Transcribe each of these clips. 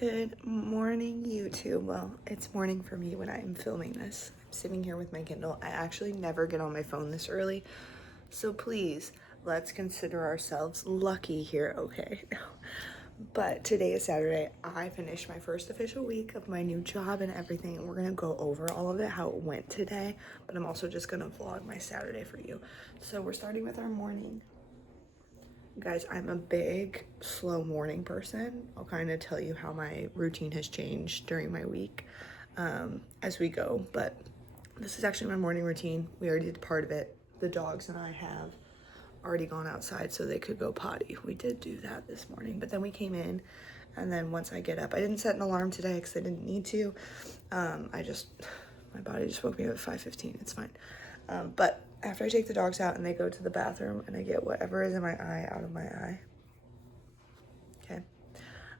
Good morning, YouTube. Well, it's morning for me when I'm filming this. I'm sitting here with my Kindle. I actually never get on my phone this early, so please, let's consider ourselves lucky here, okay? But today is Saturday. I finished my first official week of my new job and everything, and we're gonna go over all of it, how it went today, but I'm also just gonna vlog my Saturday for you. So we're starting with our morning. Guys, I'm a big, slow morning person. I'll kind of tell you how my routine has changed during my week as we go. But this is actually my morning routine. We already did part of it. The dogs and I have already gone outside so they could go potty. We did do that this morning. But then we came in, and then once I get up, I didn't set an alarm today because I didn't need to. My body just woke me up at 5:15. It's fine. But after I take the dogs out and they go to the bathroom and I get whatever is in my eye out of my eye, okay,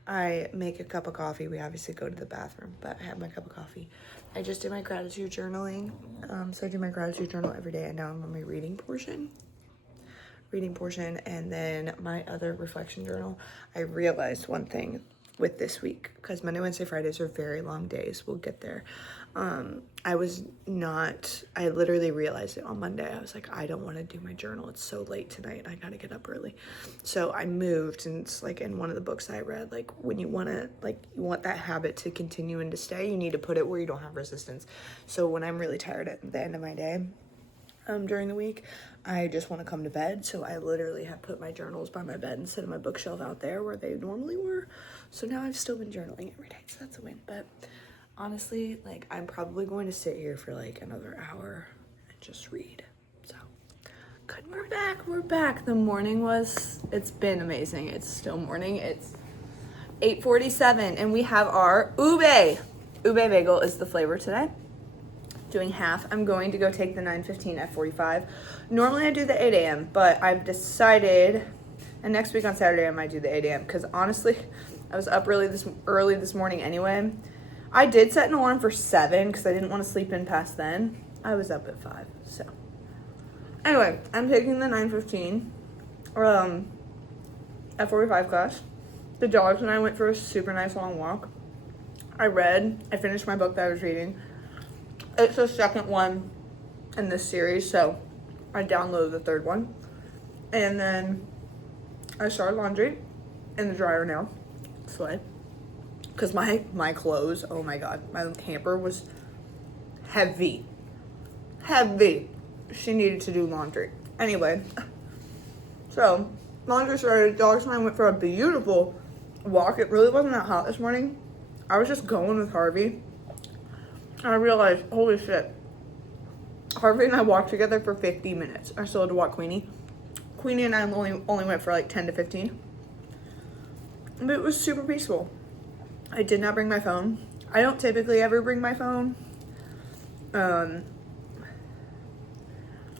I make a cup of coffee. We obviously go to the bathroom, but I have my cup of coffee. I just did my gratitude journaling. So I do my gratitude journal every day, and now I'm on my reading portion, and then my other reflection journal. I realized one thing with this week, because Monday, Wednesday, Fridays are very long days. We'll get there. I literally realized it on Monday. I was like, I don't want to do my journal. It's so late tonight. I got to get up early. So I moved, and it's like in one of the books I read, like when you want that habit to continue and to stay, you need to put it where you don't have resistance. So when I'm really tired at the end of my day, during the week, I just want to come to bed. So I literally have put my journals by my bed instead of my bookshelf out there where they normally were. So now I've still been journaling every day. So that's a win. But honestly, like, I'm probably going to sit here for like another hour and just read. So good. We're back. The morning it's been amazing. It's still morning. It's 8:47 and we have our ube bagel is the flavor today. Doing half. I'm going to go take the 9:15 at 45. Normally I do the 8 a.m., but I've decided, and next week on Saturday I might do the 8 a.m. because honestly, I was up early this morning anyway. I did set an alarm for 7 because I didn't want to sleep in past then. I was up at 5, so. Anyway, I'm taking the 9:15 at 45 class. The dogs and I went for a super nice long walk. I finished my book that I was reading. It's the second one in this series, so I downloaded the third one. And then I started laundry in the dryer now. Slay. Because my clothes, oh my god, my hamper was heavy. She needed to do laundry. Anyway, so laundry started. Dogs and I went for a beautiful walk. It really wasn't that hot this morning. I was just going with Harvey. And I realized, holy shit, Harvey and I walked together for 50 minutes. I still had to walk Queenie. Queenie and I only went for like 10 to 15. But it was super peaceful. I did not bring my phone. I don't typically ever bring my phone.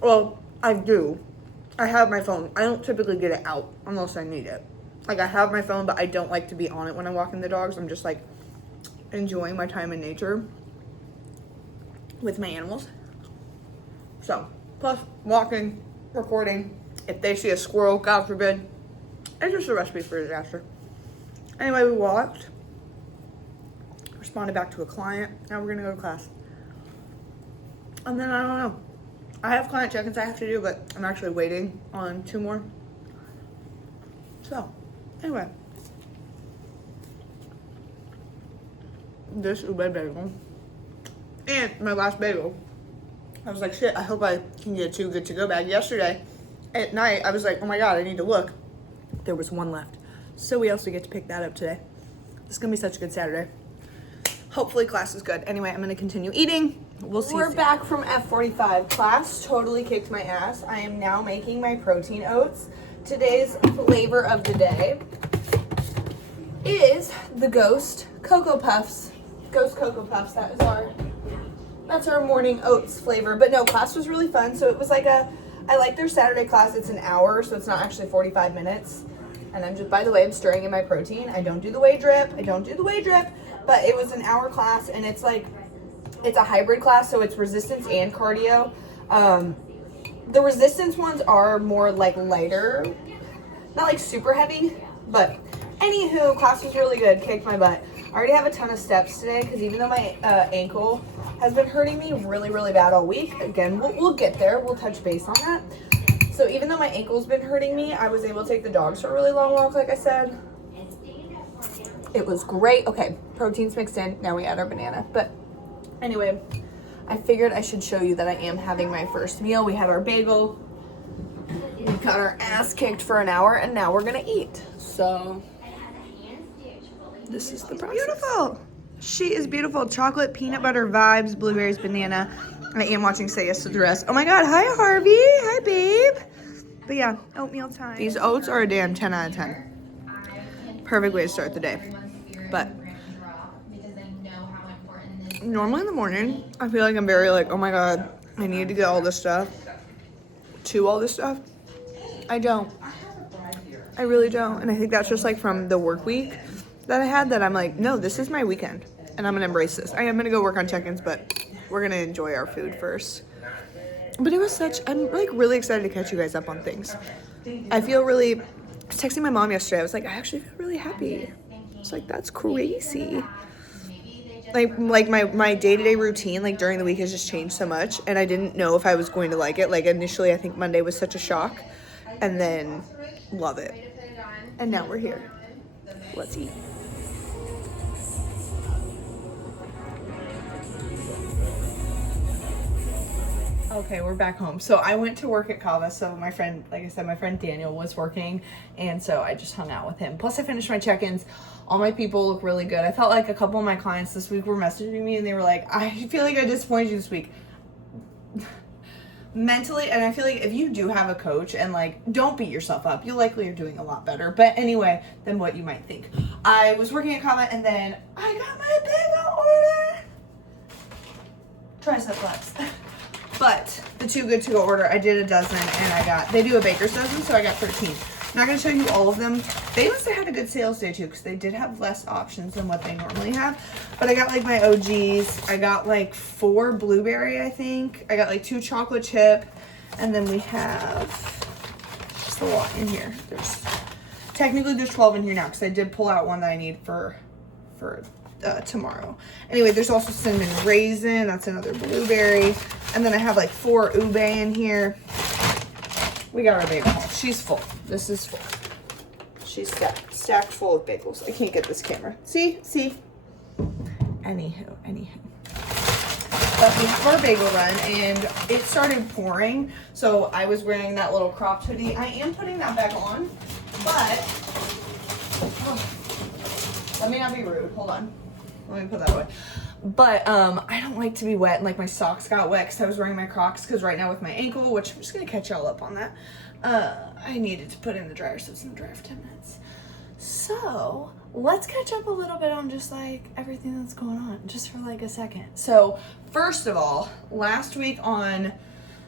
Well, I do. I have my phone. I don't typically get it out unless I need it. Like, I have my phone, but I don't like to be on it when I'm walking the dogs. I'm just like enjoying my time in nature with my animals. So, plus walking, recording. If they see a squirrel, God forbid, it's just a recipe for disaster. Anyway, we walked, responded back to a client. Now we're gonna go to class. And then I don't know. I have client check-ins I have to do, but I'm actually waiting on 2 more. So, anyway. This ube bagel. And my last bagel. I was like, shit, I hope I can get 2 good to go bag. Yesterday at night, I was like, oh my god, I need to look. There was 1 left. So we also get to pick that up today. This is gonna be such a good Saturday. Hopefully class is good. Anyway, I'm gonna continue eating. We'll see. We're back from F45. Class totally kicked my ass. I am now making my protein oats. Today's flavor of the day is the Ghost Cocoa Puffs. Ghost Cocoa Puffs, that's our morning oats flavor. But no, class was really fun. So it was like I like their Saturday class. It's an hour, so it's not actually 45 minutes. And I'm just, by the way, I'm stirring in my protein. I don't do the whey drip. But it was an hour class, and it's a hybrid class, so it's resistance and cardio. The resistance ones are more like lighter, not like super heavy, but anywho, class was really good, kicked my butt. I already have a ton of steps today because even though my ankle has been hurting me really, really bad all week, again, we'll get there. We'll touch base on that. So even though my ankle's been hurting me, I was able to take the dogs for a really long walk, like I said. It was great. Okay, proteins mixed in. Now we add our banana. But anyway, I figured I should show you that I am having my first meal. We had our bagel. We got our ass kicked for an hour, and now we're gonna eat. So this is the process. Beautiful. She is beautiful. Chocolate, peanut butter vibes, blueberries, banana. I am watching Say Yes to the Rest. Oh my God. Hi, Harvey. Hi, babe. But yeah, oatmeal time. These oats are a damn 10 out of 10. Perfect way to start the day. But normally in the morning, I feel like I'm very like, oh my God, I need to get all this stuff. All this stuff. I don't. I really don't. And I think that's just like from the work week that I had that I'm like, no, this is my weekend and I'm gonna embrace this. I am gonna go work on check-ins, but we're gonna enjoy our food first. But it was I'm like really excited to catch you guys up on things. I feel really, I was texting my mom yesterday. I was like, I actually feel really happy. I was like, that's crazy. Like my day-to-day routine, like during the week has just changed so much. And I didn't know if I was going to like it. Like initially, I think Monday was such a shock. And then love it. And now we're here. Let's eat. Okay, we're back home. So I went to work at Kava. So my friend, like I said, my friend Daniel was working. And so I just hung out with him. Plus I finished my check-ins. All my people look really good. I felt like a couple of my clients this week were messaging me and they were like, I feel like I disappointed you this week. Mentally, and I feel like if you do have a coach and like, don't beat yourself up. You likely are doing a lot better. But anyway, than what you might think. I was working at Kava and then I got my bagel order. Tricep flex. But the Too Good To Go order, I did a dozen and they do a baker's dozen, so I got 13. I'm not going to show you all of them. They must have had a good sales day too, because they did have less options than what they normally have. But I got like my OGs. I got like 4 blueberry, I think. I got like 2 chocolate chip. And then we have just a lot in here. Technically there's 12 in here now, because I did pull out one that I need for tomorrow. Anyway, there's also cinnamon raisin. That's another blueberry. And then I have like 4 ube in here. We got our bagel. She's full. This is full. She's stacked full of bagels. I can't get this camera. See? Anywho. But we have our bagel run and it started pouring. So I was wearing that little cropped hoodie. I am putting that back on, but let me not be rude. Hold on. Let me put that away. But I don't like to be wet, and like my socks got wet because I was wearing my Crocs, because right now with my ankle, which I'm just gonna catch y'all up on that, I needed to put in the dryer, so it's in the dryer for 10 minutes. So let's catch up a little bit on just like everything that's going on, just for like a second. So first of all, last week on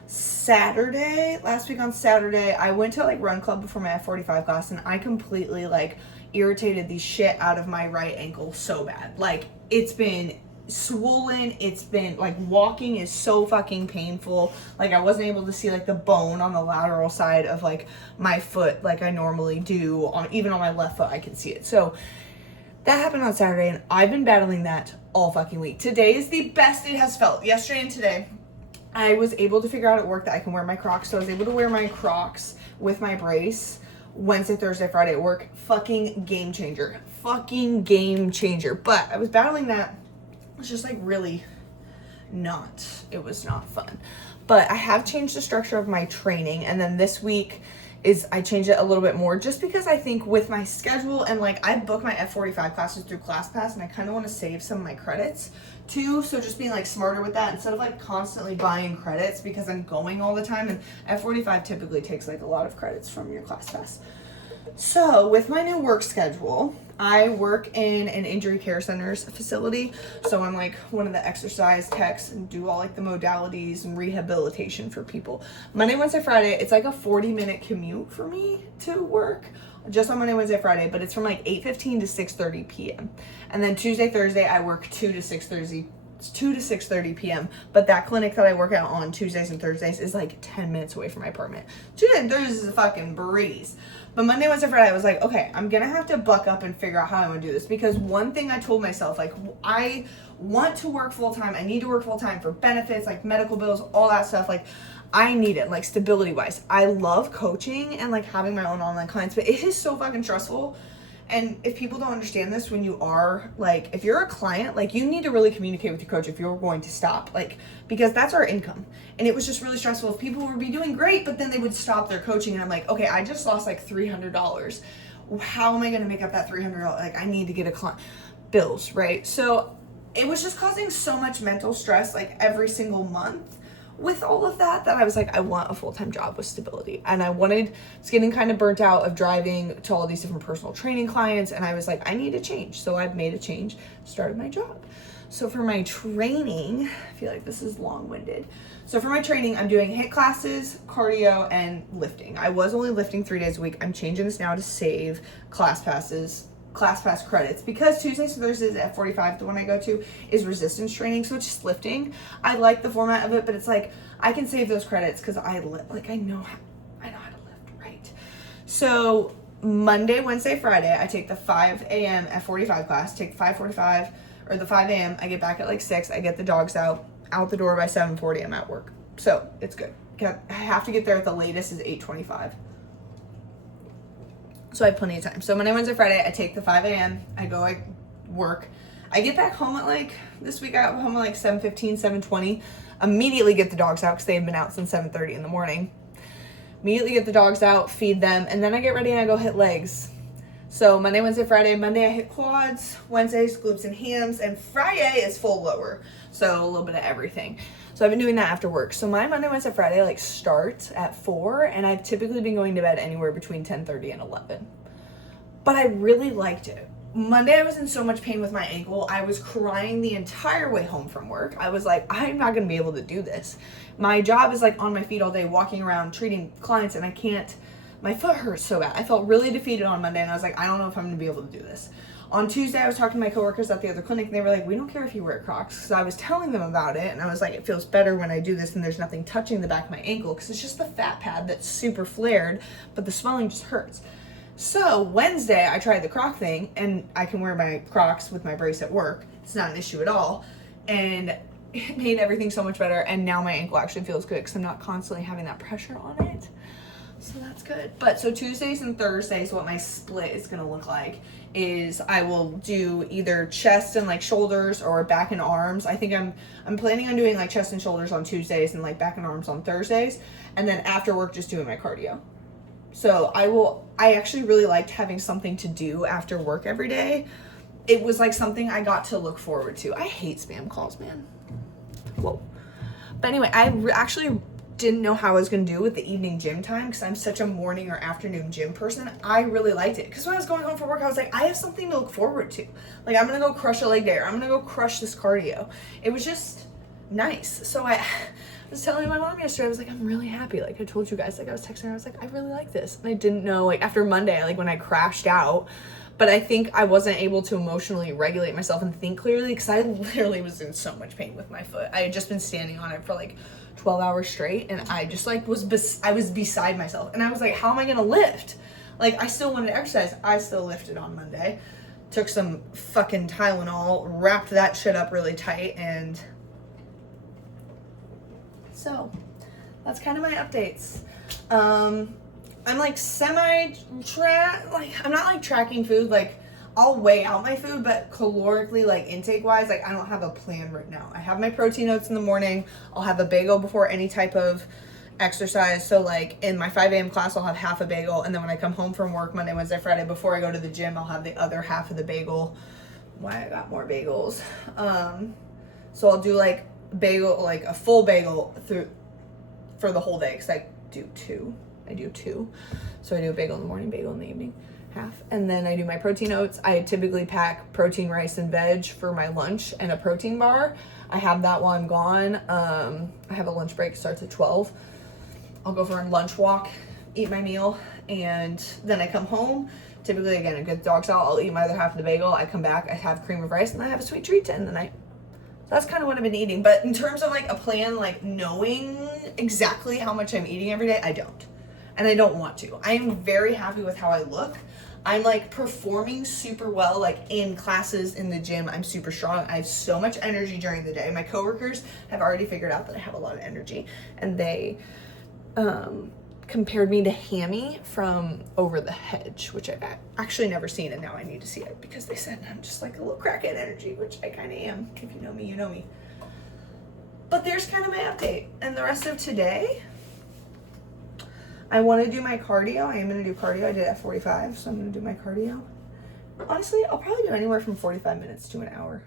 Saturday, I went to like run club before my F45 class, and I completely like irritated the shit out of my right ankle so bad. Like it's been swollen. It's been like walking is so fucking painful. Like I wasn't able to see like the bone on the lateral side of like my foot like I normally do. Even on my left foot I can see it. So that happened on Saturday and I've been battling that all fucking week. Today is the best it has felt. Yesterday and today I was able to figure out at work that I can wear my Crocs. So I was able to wear my Crocs with my brace Wednesday, Thursday, Friday at work. Fucking game changer. But I was battling that. It's just like really it was not fun. But I have changed the structure of my training, and then this week I changed it a little bit more just because I think with my schedule and like I book my F45 classes through ClassPass and I kind of want to save some of my credits too. So just being like smarter with that instead of like constantly buying credits because I'm going all the time, and F45 typically takes like a lot of credits from your ClassPass. So with my new work schedule, I work in an injury care center's facility. So I'm like one of the exercise techs and do all like the modalities and rehabilitation for people. Monday, Wednesday, Friday, it's like a 40-minute commute for me to work just on Monday, Wednesday, Friday, but it's from like 8:15 to 6:30 p.m. And then Tuesday, Thursday, I work 2 to 6:30 p.m. But that clinic that I work out on Tuesdays and Thursdays is like 10 minutes away from my apartment. Tuesday and Thursdays is a fucking breeze. But Monday, Wednesday, Friday, I was like, okay, I'm going to have to buck up and figure out how I want to do this. Because one thing I told myself, like, I want to work full-time. I need to work full-time for benefits, like medical bills, all that stuff. Like, I need it, like, stability-wise. I love coaching and, like, having my own online clients. But it is so fucking stressful. And if people don't understand this, when you are, like, if you're a client, like, you need to really communicate with your coach if you're going to stop, like, because that's our income. And it was just really stressful. If people would be doing great, but then they would stop their coaching, and I'm like, okay, I just lost like $300. How am I going to make up that $300? Like, I need to get a client, bills, right? So it was just causing so much mental stress, like, every single month with all of that I was like, I want a full-time job with stability. And I was getting kind of burnt out of driving to all these different personal training clients, and I was like, I need a change. So I've made a change, started my job. So for my training, I feel like this is long-winded. So for my training, I'm doing HIIT classes, cardio, and lifting. I was only lifting 3 days a week. I'm changing this now to save class pass credits, because Tuesdays and Thursdays at 45, the one I go to, is resistance training, so it's just lifting. I like the format of it, but it's like, I can save those credits because I know how to lift, right? So Monday, Wednesday, Friday, I take the 5 a.m. at 45 class, take the 5:45 or the 5 a.m. I get back at like 6. I get the dogs out the door by 7:40. I'm at work, so it's good. I have to get there at the latest is 8:25. So I have plenty of time. So Monday, Wednesday, Friday, I take the 5 a.m. I work. I get back home at like, this week I got home at like 7:15, 7:20. Immediately get the dogs out because they've been out since 7:30 in the morning. Immediately get the dogs out, feed them, and then I get ready and I go hit legs. So Monday, Wednesday, Friday. Monday I hit quads, Wednesdays glutes and hams, and Friday is full lower. So a little bit of everything. So I've been doing that after work. So my Monday, Wednesday, Friday like starts at 4, and I've typically been going to bed anywhere between 10:30 and 11. But I really liked it. Monday I was in so much pain with my ankle. I was crying the entire way home from work. I was like, I'm not going to be able to do this. My job is like on my feet all day, walking around, treating clients, and I can't. My foot hurts so bad. I felt really defeated on Monday, and I was like, I don't know if I'm going to be able to do this. On Tuesday, I was talking to my coworkers at the other clinic, and they were like, we don't care if you wear Crocs, because I was telling them about it, and I was like, it feels better when I do this and there's nothing touching the back of my ankle, because it's just the fat pad that's super flared, but the swelling just hurts. So Wednesday, I tried the Croc thing, and I can wear my Crocs with my brace at work. It's not an issue at all, and it made everything so much better, and now my ankle actually feels good, because I'm not constantly having that pressure on it. So that's good. But so Tuesdays and Thursdays, what my split is going to look like is I will do either chest and like shoulders or back and arms. I think I'm planning on doing like chest and shoulders on Tuesdays and like back and arms on Thursdays. And then after work, just doing my cardio. So I actually really liked having something to do after work every day. It was like something I got to look forward to. I hate spam calls, man. Whoa. But anyway, I actually didn't know how I was going to do with the evening gym time because I'm such a morning or afternoon gym person. I really liked it because when I was going home from work, I was like, I have something to look forward to. Like, I'm going to go crush a leg day, or I'm going to go crush this cardio. It was just nice. So I was telling my mom yesterday, I was like, I'm really happy. Like I told you guys, like I was texting her, I was like, I really like this. And I didn't know, like after Monday, like when I crashed out, but I think I wasn't able to emotionally regulate myself and think clearly because I literally was in so much pain with my foot. I had just been standing on it for like 12 hours straight, and I just like I was beside myself, and I was like, how am I gonna lift? Like, I still wanted to exercise. I still lifted on Monday, took some fucking Tylenol, wrapped that shit up really tight, and so that's kind of my updates. I'm like I'm not like tracking food, like I'll weigh out my food, but calorically, like intake wise, like I don't have a plan right now. I have my protein oats in the morning. I'll have a bagel before any type of exercise. So like in my 5 a.m. class, I'll have half a bagel. And then when I come home from work Monday, Wednesday, Friday, before I go to the gym, I'll have the other half of the bagel. Why I got more bagels. So I'll do like bagel, like a full bagel for the whole day. Cause I do two. So I do a bagel in the morning, bagel in the evening. Half, and then I do my protein oats. I typically pack protein rice and veg for my lunch and a protein bar. I have that while I'm gone. I have a lunch break, starts at 12. I'll go for a lunch walk, eat my meal, and then I come home. Typically, again, I get the dogs out, I'll eat my other half of the bagel. I come back, I have cream of rice, and I have a sweet treat to end the night. So that's kind of what I've been eating. But in terms of like a plan, like knowing exactly how much I'm eating every day, I don't. and I don't want to. I am very happy with how I look. I'm like performing super well, like in classes, in the gym. I'm super strong. I have so much energy during the day. My coworkers have already figured out that I have a lot of energy, and they compared me to Hammy from Over the Hedge, which I've actually never seen, and now I need to see it because they said I'm just like a little crackhead energy, which I kind of am. If you know me, you know me. But there's kind of my update. And the rest of today, I want to do my cardio. I am going to do cardio. I did at 45, so I'm going to do my cardio. Honestly, I'll probably do anywhere from 45 minutes to an hour.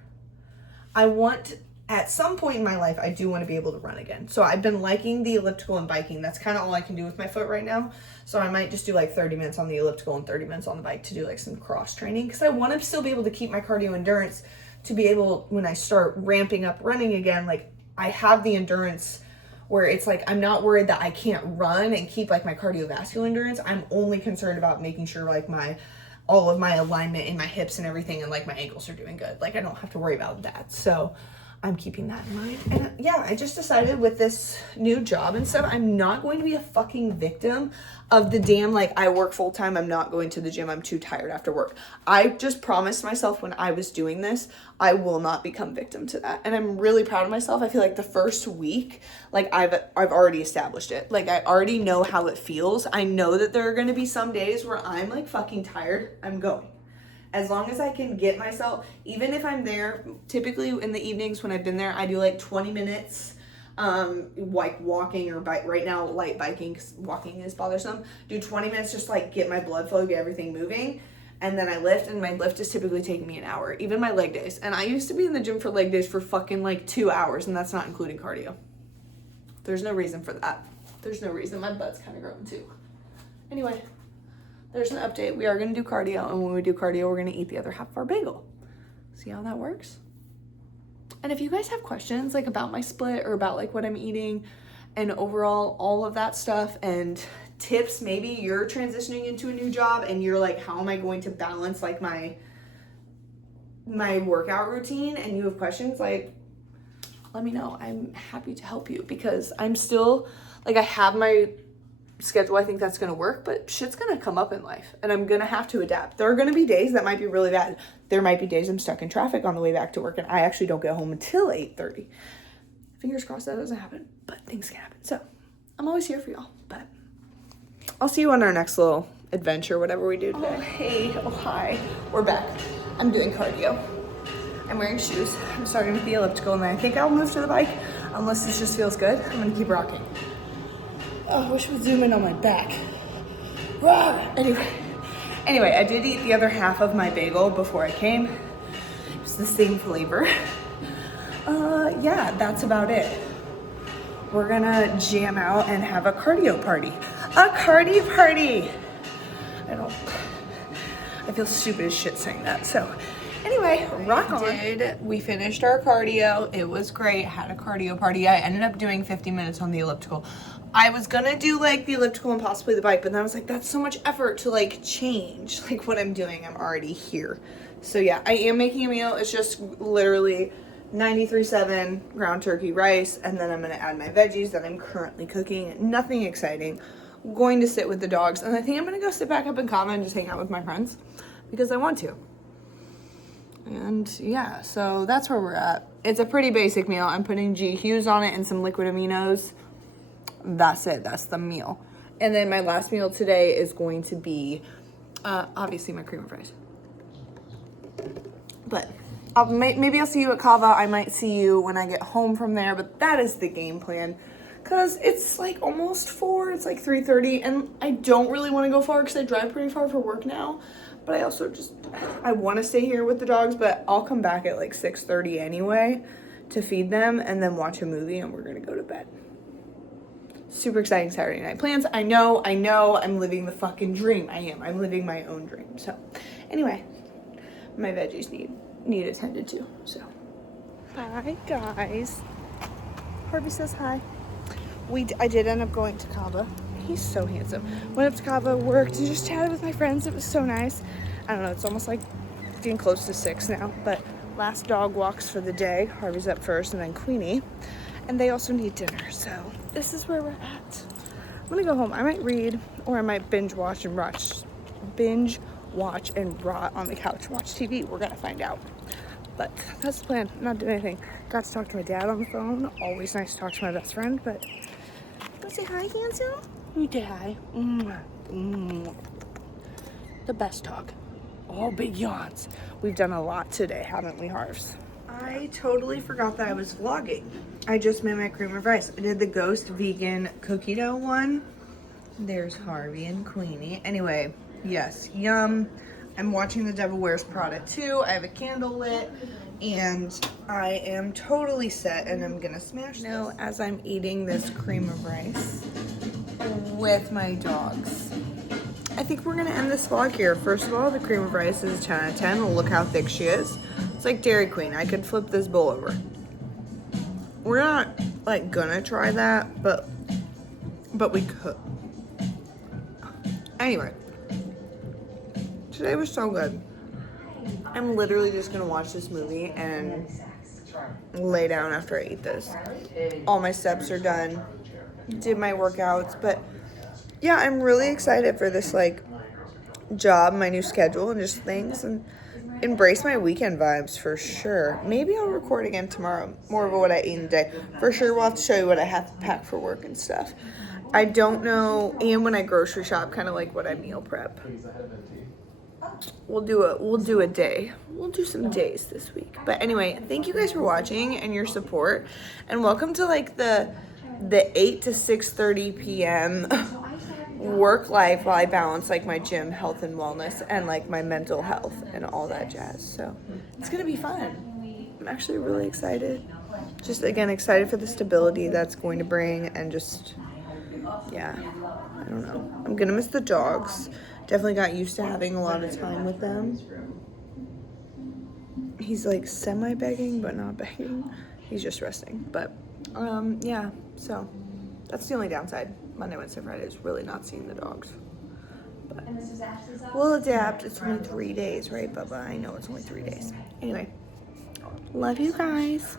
I want, at some point in my life, I do want to be able to run again. So I've been liking the elliptical and biking. That's kind of all I can do with my foot right now. So I might just do like 30 minutes on the elliptical and 30 minutes on the bike to do like some cross training, because I want to still be able to keep my cardio endurance to be able, when I start ramping up running again, like I have the endurance where it's like I'm not worried that I can't run and keep like my cardiovascular endurance. I'm only concerned about making sure like all of my alignment in my hips and everything, and like my ankles are doing good. Like I don't have to worry about that. So I'm keeping that in mind. And yeah, I just decided with this new job and stuff, I'm not going to be a fucking victim of the damn, like, I work full time, I'm not going to the gym, I'm too tired after work. I just promised myself when I was doing this, I will not become victim to that. And I'm really proud of myself. I feel like the first week, like I've already established it. Like I already know how it feels. I know that there are going to be some days where I'm like fucking tired. I'm going. As long as I can get myself, even if I'm there, typically in the evenings when I've been there, I do like 20 minutes, like walking or bike. Right now, light biking, because walking is bothersome. Do 20 minutes just like get my blood flow, get everything moving. And then I lift, and my lift is typically taking me an hour, even my leg days. And I used to be in the gym for leg days for fucking like 2 hours, and that's not including cardio. There's no reason for that. There's no reason. My butt's kind of growing too. Anyway. There's an update. We are going to do cardio, and when we do cardio, we're going to eat the other half of our bagel. See how that works? And if you guys have questions like about my split or about like what I'm eating and overall all of that stuff and tips, maybe you're transitioning into a new job and you're like, how am I going to balance like my workout routine, and you have questions, like let me know. I'm happy to help you, because I'm still like, I have my schedule. I think that's going to work, but shit's going to come up in life and I'm going to have to adapt. There are going to be days that might be really bad. There might be days I'm stuck in traffic on the way back to work and I actually don't get home until 8:30. Fingers crossed that doesn't happen, but things can happen. So I'm always here for y'all, but I'll see you on our next little adventure, whatever we do today. Oh, hey. Oh, hi. We're back. I'm doing cardio. I'm wearing shoes. I'm starting with the elliptical, and then I think I'll move to the bike unless this just feels good. I'm going to keep rocking. Oh, I wish we'd zoom in on my back. Anyway, I did eat the other half of my bagel before I came. It's the same flavor. Yeah, that's about it. We're gonna jam out and have a cardio party. A cardio party! I feel stupid as shit saying that, so. Anyway, rock on. We finished our cardio. It was great. Had a cardio party. I ended up doing 50 minutes on the elliptical. I was gonna do like the elliptical and possibly the bike, but then I was like, that's so much effort to like change like what I'm doing. I'm already here. So yeah, I am making a meal. It's just literally 93.7 ground turkey rice, and then I'm gonna add my veggies that I'm currently cooking. Nothing exciting. I'm going to sit with the dogs, and I think I'm gonna go sit back up in Cava and just hang out with my friends because I want to. And yeah, so that's where we're at. It's a pretty basic meal. I'm putting G Hughes on it and some liquid aminos. That's it. That's the meal. And then my last meal today is going to be obviously my cream and fries. But maybe I'll see you at Cava. I might see you when I get home from there, but that is the game plan. Because it's like almost 4, it's like 3:30, and I don't really want to go far because I drive pretty far for work now. But I also I want to stay here with the dogs, but I'll come back at like 6:30 anyway to feed them and then watch a movie, and we're going to go to bed. Super exciting Saturday night plans. I know, I'm living the fucking dream. I'm living my own dream. So anyway, my veggies need attended to, so. Bye, guys. Harvey says hi. I did end up going to Cava. He's so handsome. Went up to Cava, worked, and just chatted with my friends. It was so nice. I don't know, it's almost like getting close to 6 now, but last dog walks for the day. Harvey's up first, and then Queenie. And they also need dinner, so this is where we're at. I'm gonna go home. I might read, or I might binge watch and rot on the couch and watch TV. We're gonna find out. But that's the plan. Not doing anything. Got to talk to my dad on the phone. Always nice to talk to my best friend, but go say hi, handsome. You say hi. The best talk. All big yawns. We've done a lot today, haven't we, Harvs? I totally forgot that I was vlogging. I just made my cream of rice. I did the Ghost vegan cookie dough one. There's Harvey and Queenie. Anyway, yes, yum. I'm watching The Devil Wears Prada 2. I have a candle lit and I am totally set and I'm gonna smash this. Now, as I'm eating this cream of rice with my dogs, I think we're gonna end this vlog here. First of all, the cream of rice is a 10 out of 10. Look how thick she is. It's like Dairy Queen. I could flip this bowl over. We're not like gonna try that, but we could. Anyway, today was so good. I'm literally just gonna watch this movie and lay down after I eat this. All my steps are done. Did my workouts, but yeah, I'm really excited for this like job, my new schedule, and just things, and embrace my weekend vibes for sure. Maybe I'll record again tomorrow, more of what I ate in the day. For sure, we'll have to show you what I have to pack for work and stuff. I don't know, and when I grocery shop, kind of like what I meal prep. We'll do a day. We'll do some days this week. But anyway, thank you guys for watching and your support, and welcome to like the 8 to 6:30 p.m. work life while I balance like my gym health and wellness and like my mental health and all that jazz. So it's gonna be fun. I'm actually really excited. Just again excited for the stability that's going to bring, and just yeah, I don't know. I'm gonna miss the dogs. Definitely got used to having a lot of time with them. He's like semi-begging but not begging. He's just resting. But yeah, so that's the only downside. Monday, Wednesday, Friday is really not seeing the dogs. But we'll adapt. It's only 3 days, right, Bubba? I know it's only 3 days. Anyway, love you guys.